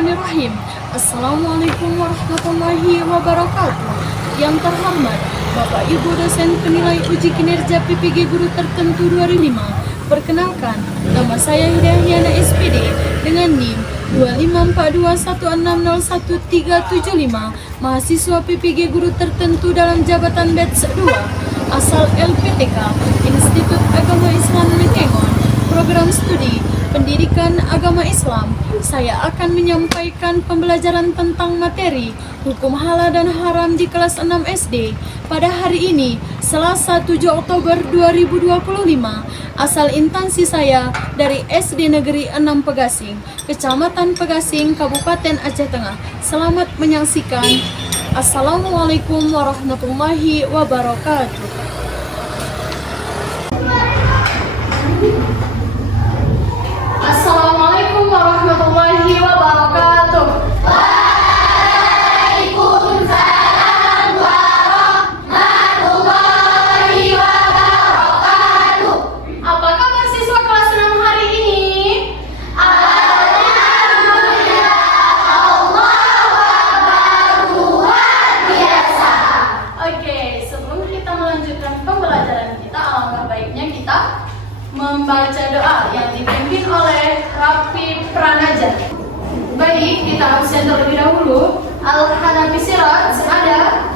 Bismillahirrahmanirrahim. Assalamualaikum warahmatullahi wabarakatuh. Yang terhormat Bapak Ibu dosen penilai uji kinerja PPG Guru Tertentu 2005. Perkenalkan, nama saya Hidayah SPD dengan NIM 254216011375, mahasiswa PPG Guru Tertentu dalam jabatan batch 2, asal LPTK, Institut Agama Islam Mekengon, program studi Pendidikan Agama Islam. Saya akan menyampaikan pembelajaran tentang materi hukum halal dan haram di kelas 6 SD pada hari ini, Selasa 7 Oktober 2025. Asal instansi saya dari SD Negeri 6 Pegasing, Kecamatan Pegasing, Kabupaten Aceh Tengah. Selamat menyaksikan. Assalamualaikum warahmatullahi wabarakatuh. Assalamualaikum warahmatullahi wabarakatuh. Waalaikumsalam warahmatullahi wabarakatuh. Apa kabar siswa kelas 6 hari ini? Alhamdulillah, Allahu Akbar, luar biasa. Oke, sebelum kita melanjutkan pembelajaran kita, alangkah baiknya kita membaca doa yang dipimpin oleh Rafi Pranaja. Baik, kita absen terlebih dahulu. Al-Hanafi Siraj ada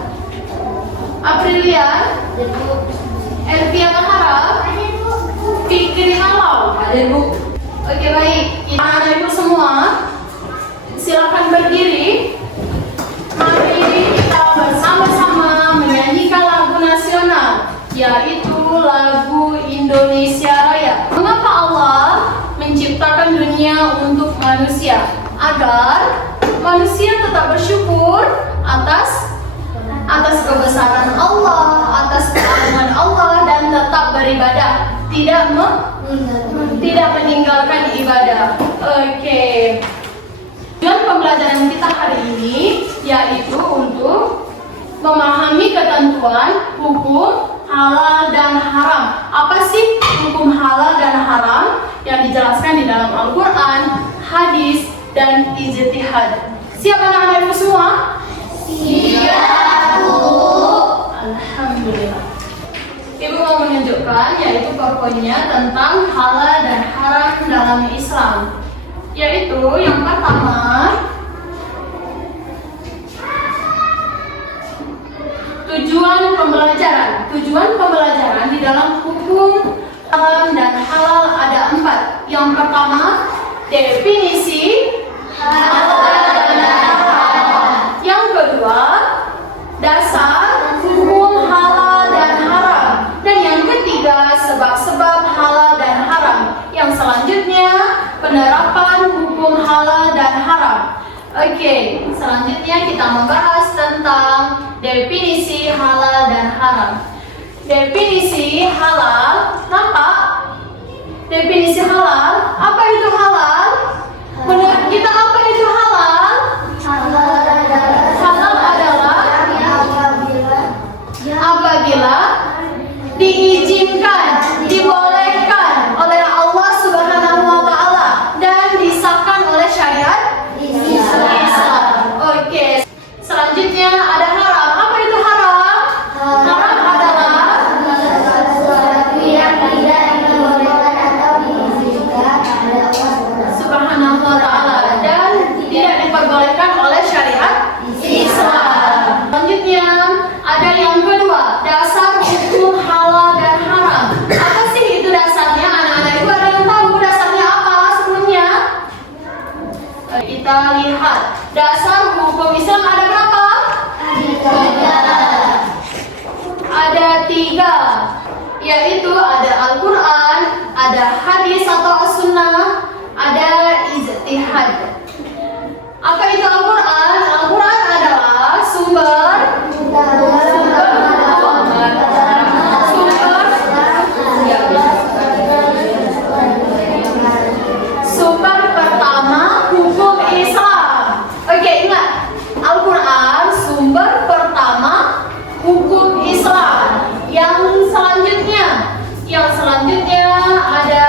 Aprilia, Elvia Tahara, Fikri Malau. Ada Bu. Oke, baik. Anak ibu semua, silakan berdiri. Mari kita bersama-sama menyanyikan lagu nasional, yaitu lagu Indonesia Raya. Mengapa Allah menciptakan dunia untuk manusia? Agar manusia tetap bersyukur atas kebesaran Allah, atas keagungan Allah, dan tetap beribadah, tidak meninggalkan ibadah. Oke. Tujuan pembelajaran kita hari ini yaitu untuk memahami ketentuan hukum halal dan haram. Apa sih hukum halal dan haram yang dijelaskan di dalam Al-Quran, hadis, dan ijtihad? Siap anak-anak ibu semua? Siap, Bu. Alhamdulillah. Ibu mau menunjukkan yaitu poin-poinnya tentang halal dan haram dalam Islam. Yaitu yang pertama, tujuan pembelajaran. Tujuan pembelajaran di dalam hukum haram dan halal ada 4. Yang pertama, definisi halal dan haram. Yang kedua, dasar hukum halal dan haram. Dan yang ketiga, sebab-sebab halal dan haram. Yang selanjutnya, penerapan hukum halal dan haram. Oke, selanjutnya kita membahas tentang definisi halal dan haram. Definisi halal, nampak? Definisi halal, apa itu halal? Menurut kita apa itu halal? Halal adalah apabila diizinkan, dibolehkan oleh Allah Subhanahu wa Ta'ala dan disahkan oleh syariat Islam. Oke. Selanjutnya ada haram. Apa itu haram? Haram adalah Subhanahu wa Ta'ala dan tidak diperbolehkan oleh syariat Islam. Selanjutnya ada yang kedua, dasar hukum halal dan haram. Apa sih itu dasarnya? Anak-anak ibu ada yang tahu dasarnya apa sebelumnya? Kita lihat dasar hukum Islam ada berapa? Ada 3, yaitu ada Al-Quran, ada hadis atau as-sunnah, ada ijtihad. Apa itu Al-Quran? Al-Quran adalah sumber pertama hukum Islam. Oke, ingat, Al-Quran sumber pertama hukum Islam. Yang selanjutnya ada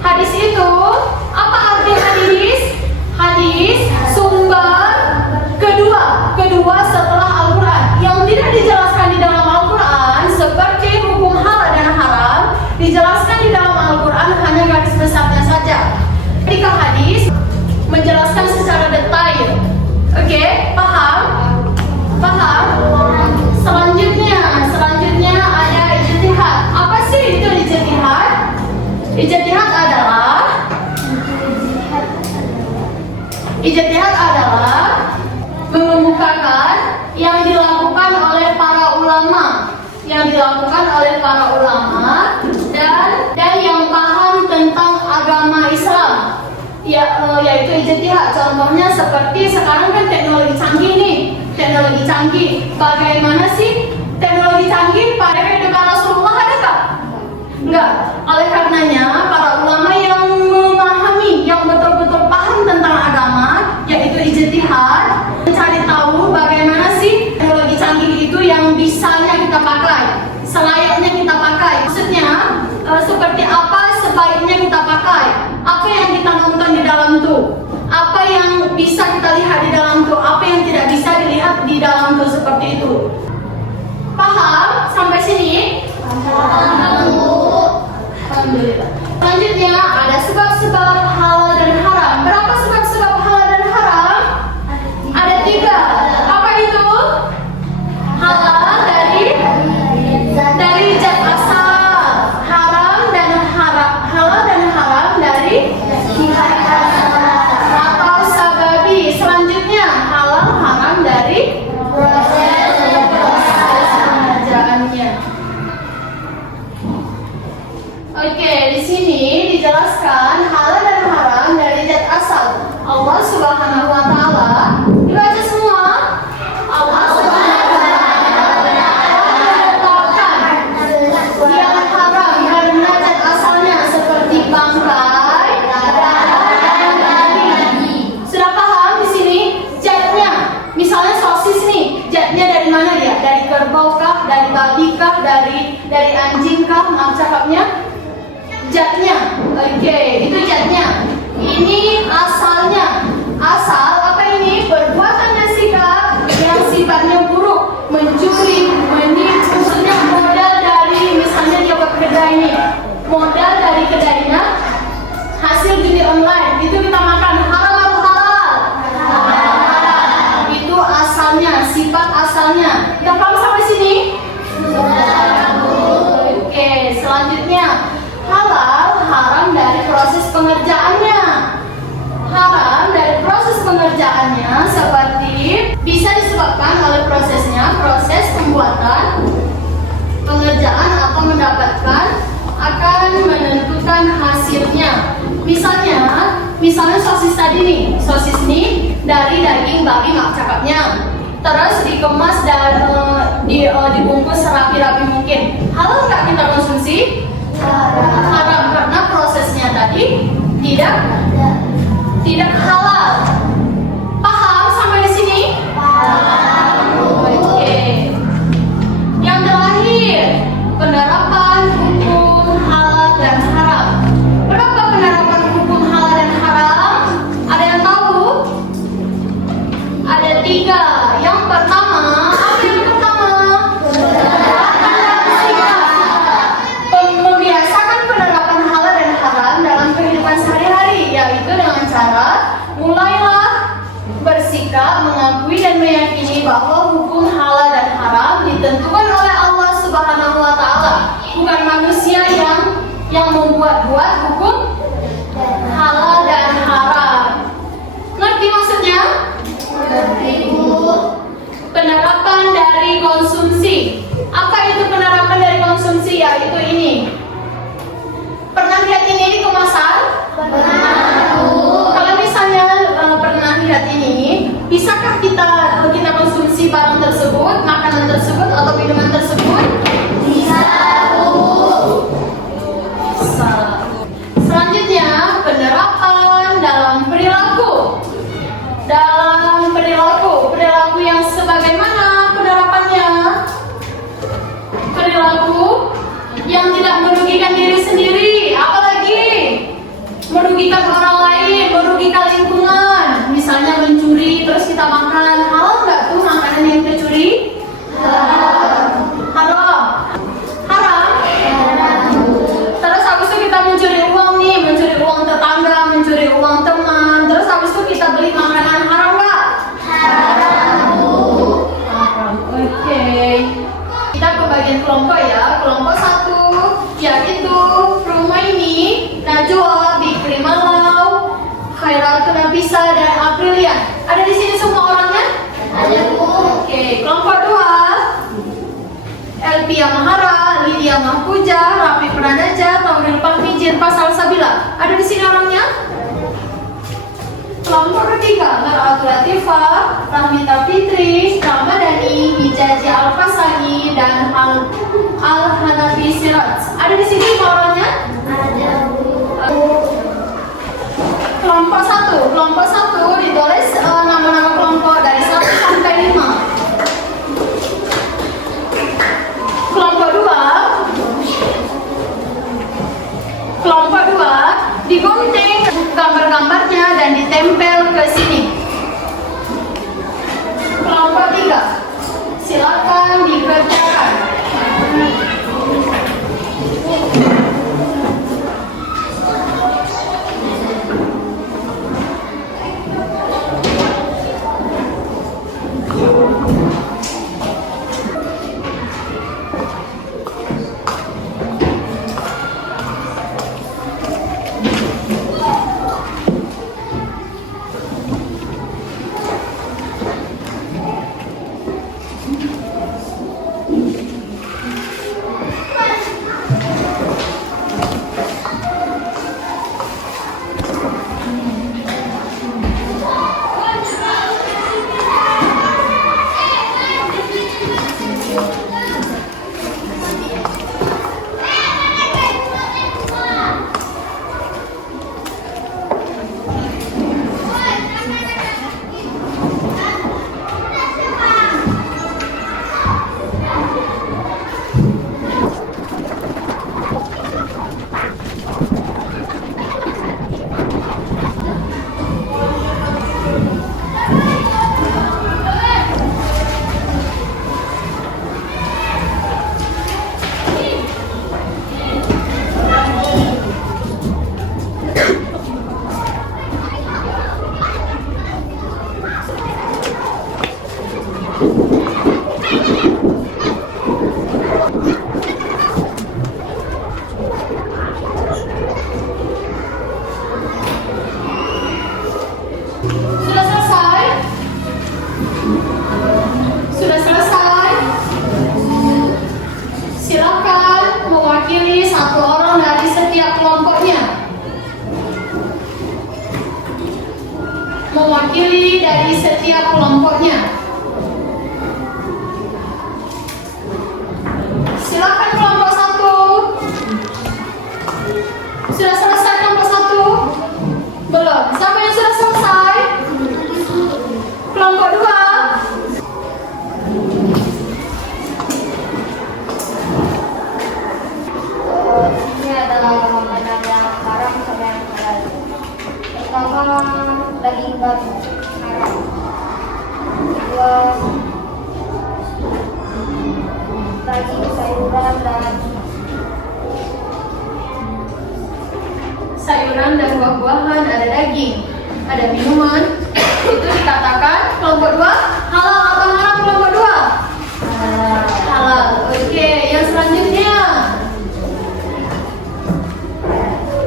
hadis. Itu apa arti hadis? detail. Oke, paham? Paham? Selanjutnya ada ijtihad. Apa sih itu ijtihad? Ijtihad adalah mengemukakan yang dilakukan oleh para ulama, dan yang paham tentang agama Islam. Yaitu ijtihad. Contohnya seperti sekarang kan teknologi canggih nih. Teknologi canggih. Bagaimana sih teknologi canggih pada kehidupan Rasulullah adakah? Enggak. Oleh karenanya para ulama yang memahami, yang betul-betul paham tentang agama, yaitu ijtihad, mencari tahu bagaimana sih teknologi canggih itu yang bisanya kita pakai, selayaknya kita pakai. Maksudnya seperti apa sebaiknya kita pakai, apa yang kita nonton di dalam tuh, apa yang bisa kita lihat di dalam tuh, apa yang tidak bisa dilihat di dalam tuh, seperti itu. Paham sampai sini? Alhamdulillah. Selanjutnya ada sebab-sebab halal dan haram. Berapa sebab-sebab halal dan haram? Ada 3. Apa itu? Halal dari zat asal, halal dan haram dari atau sababi. Selanjutnya halal haram dari pengerjaannya. Oke, di sini dijelaskan halal dan haram dari zat asal Allah Subhanahu wa taala. Dibaca semua. Allah Subhanahu wa taala menetapkan yang haram karena zat asalnya seperti bangkai dan daging. Sudah paham di sini zatnya? Misalnya sosis nih, zatnya dari mana dia? Dari kerbau kah? Dari babi kah? Dari anjing kah? Maaf cakapnya. Zatnya, oke, itu zatnya. Ini asalnya. Asal apa ini? Perbuatan dan sikap yang sifatnya buruk, mencuri, menipu. Maksudnya modal dari, misalnya dia buat kedai ini, modal dari kedainya hasil judi online, itu kita makan. Haram atau halal? Halal. Itu asalnya, sifat asalnya. Kita paham sampai sini? Oke, selanjutnya halal haram dari proses pengerjaannya. Haram dari proses pengerjaannya seperti bisa disebabkan oleh prosesnya, proses pembuatan, pengerjaan atau mendapatkan akan menentukan hasilnya. Misalnya sosis tadi nih, sosis nih dari daging babi mak cakapnya. Terus dikemas dan dibungkus serapi-rapi mungkin. Halal nggak kita konsumsi? Haram karena prosesnya tadi tidak halal. Paham sampai di sini? Paham. Oke. Yang terakhir, penerapan hukum halal dan haram. Berapa penerapan hukum halal dan haram? Ada yang tahu? Ada 3. Yang pertama, apa yang pertama? Membiasakan penerapan halal dan haram dalam kehidupan sehari-hari, yaitu dengan cara mulailah bersikap mengakui dan meyakini bahwa hukum halal dan haram ditentukan oleh Allah Subhanahu wa taala, bukan manusia yang membuat-buat hukum halal dan haram. Ngerti maksudnya? Ngerti, Bu. Penerapan dari konsumsi. Apa itu penerapan dari konsumsi? Yaitu ini. Pernah lihat ini di kemasan? Pernah. Kalau misalnya pernah lihat ini, bisakah kita konsumsi barang tersebut, makanan tersebut atau minuman tersebut? Bisa, Bu. Bisa. Selanjutnya, penerapan dalam perilaku. Perilaku yang sebagaimana penerapannya? Perilaku yang tidak merugikan diri sendiri, apalagi merugikan orang lain, merugikan lingkungan. Misalnya mencuri terus kita makan, halal nggak tuh makanan yang kita curi? Haram. Haram? Terus habis itu kita mencuri uang nih, mencuri uang tetangga, mencuri uang teman, terus habis itu kita beli makanan Latifah Salsabila. Ada di sini orangnya? Kelompok ketiga, Mar'atu Latifah, Rahmita Fitri, Ramadhani, Hijaji Al-Fasani, dan Al-Hanafi Siraj. Ada di sini orangnya? Kelompok satu ditulis nama-nama kelompok dari 1 sampai 5. Kelompok dua digunting gambar-gambarnya dan ditempel ke sini. Kelompok 3, silakan dikerjakan. Sudah selesai? Silakan mewakili 1 orang dari setiap kelompoknya. Mewakili dari setiap kelompoknya. Silakan kelompok 1. Sudah selesai kelompok 1? Belum. Siapa yang sudah selesai? Kelompok 2. Ini adalah makanan yang haram sama yang halal. Pertama, daging babi haram. Kedua, daging sayuran dan buah-buahan, ada daging, ada minuman. Itu dikatakan kelompok 2 halal atau haram kelompok 2? Halal. Oke, yang selanjutnya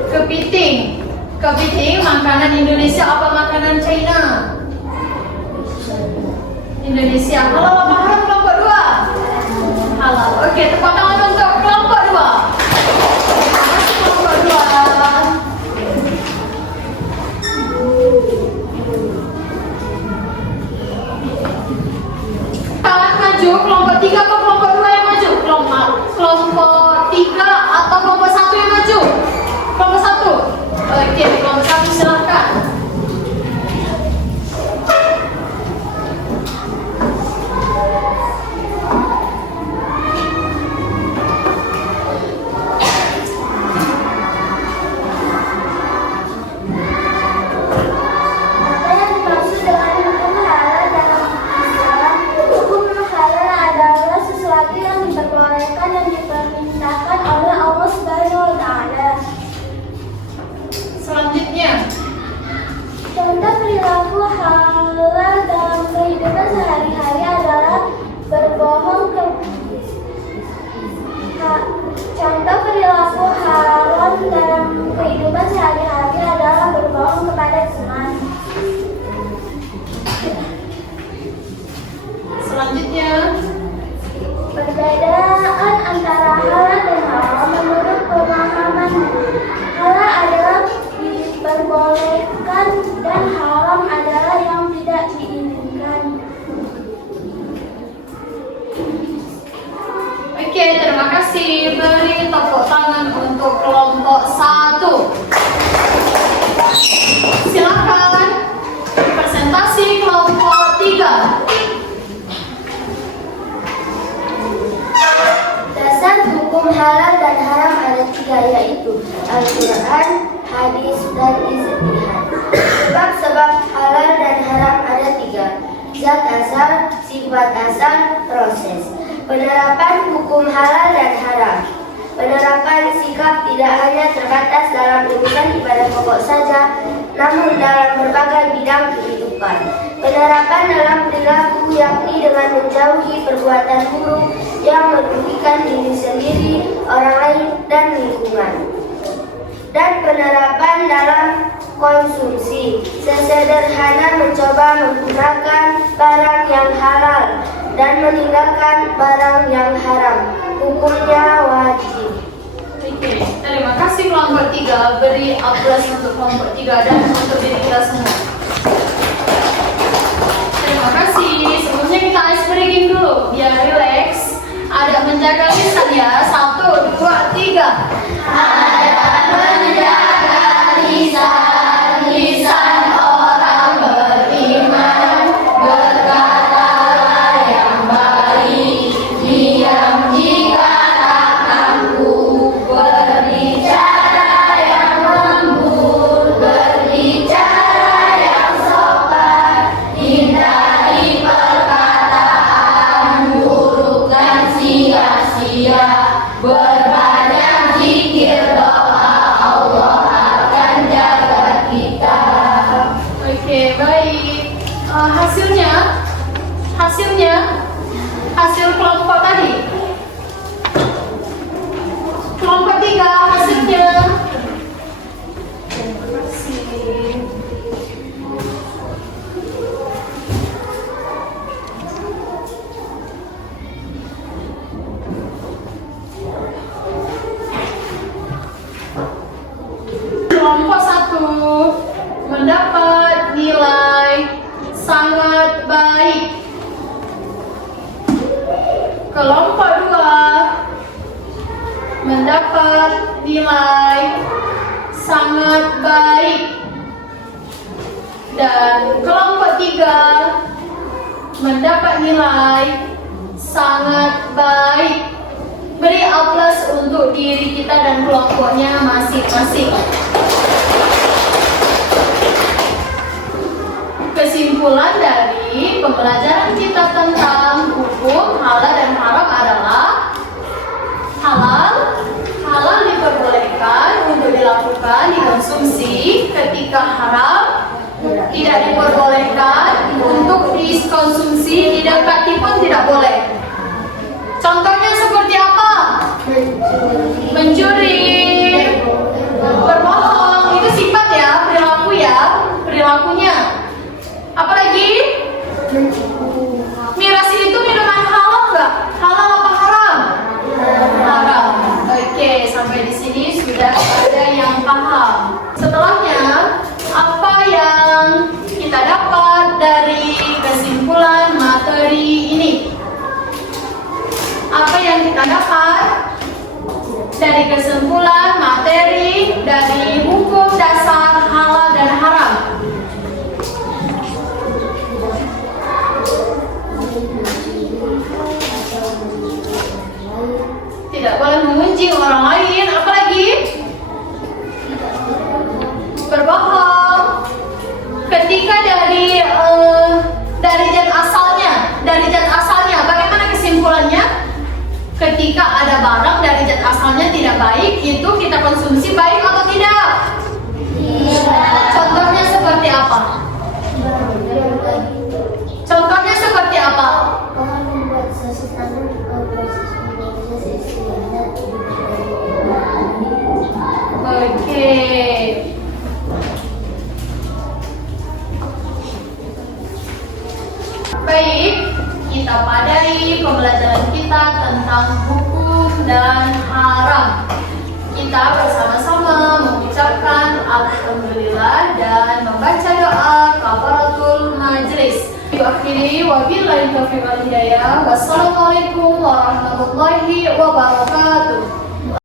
kepiting. Kepiting makanan Indonesia apa makanan China? Indonesia. Halal apa haram kelompok 2? Halal. Oke, tepuk tangan untuk kelompok 2. Kelompok 2. Maju, kelompok 3 atau kelompok 2 yang maju? Kelompok 3 atau kelompok 1 yang maju? Kelompok 1. Oke, kelompok 1 silahkan. Selanjutnya, Terima kasih. Beri tepuk tangan untuk kelompok 1. Silakan presentasi kelompok 3. Dasar hukum halal dan haram ada 3, yaitu Al-Quran, hadis, dan ijtihad. Sebab-sebab halal dan haram ada 3: zat asal, sifat asal, proses. Penerapan hukum halal dan haram. Penerapan sikap tidak hanya terbatas dalam urusan ibadah pokok saja, namun dalam berbagai bidang kehidupan. Penerapan dalam perilaku yakni dengan menjauhi perbuatan buruk yang merugikan diri sendiri, orang lain, dan lingkungan. Dan penerapan dalam konsumsi, sesederhana mencoba menggunakan barang yang halal dan meninggalkan barang yang haram. Hukumnya wajib. Oke, terima kasih kelompok 3. Beri aplaus untuk kelompok 3 dan untuk diri kita semua. Terima kasih. Sebelumnya kita ice breaking dulu biar relax. Ada menjaga lisan ya. 1, 2, 3. Ada menjaga lisan, lisan orang beriman, berkatalah yang baik, diam jika tak mampu, berbicara yang lembut, berbicara yang sopan, hindari perkataan buruk dan sia-sia, berbanyak zikir doa, Allah akan jaga kita. Oke, baik. Hasil kelompok tadi. Kelompok 3 hasilnya. Terima kasih. Kelompok 1 mendapat nilai sangat baik. Kelompok 2 mendapat nilai sangat baik. Dan kelompok 3 mendapat nilai sangat baik. Beri aplaus untuk diri kita dan kelompoknya masing-masing. Kesimpulan dari pembelajaran kita tentang hukum halal dan haram adalah halal diperbolehkan untuk dilakukan, dikonsumsi, ketika haram tidak diperbolehkan untuk dikonsumsi, didekati pun tidak boleh. Contohnya seperti apa? Mencuri, berbohong, itu sifat ya, perilakunya. Apalagi miras itu minuman halal nggak? Halal apa haram? Haram. Oke, sampai di sini sudah ada yang paham. Setelahnya, apa yang kita dapat dari kesimpulan materi ini? Apa yang kita dapat dari kesimpulan materi dari hukum dasar halal dan haram? Tidak boleh mengunjing orang lain, apalagi berbohong. Ketika dari zat asalnya, bagaimana kesimpulannya? Ketika ada barang dari zat asalnya tidak baik, itu kita konsumsi baik atau tidak? Contohnya seperti apa? Contohnya seperti apa? Oke. Baik, kita padai pembelajaran kita tentang hukum dan haram. Kita bersama-sama mengucapkan alhamdulillah dan membaca doa kafaratul majlis. Akhiri wabillahi taufiq wal hidayah. Wassalamualaikum warahmatullahi wabarakatuh.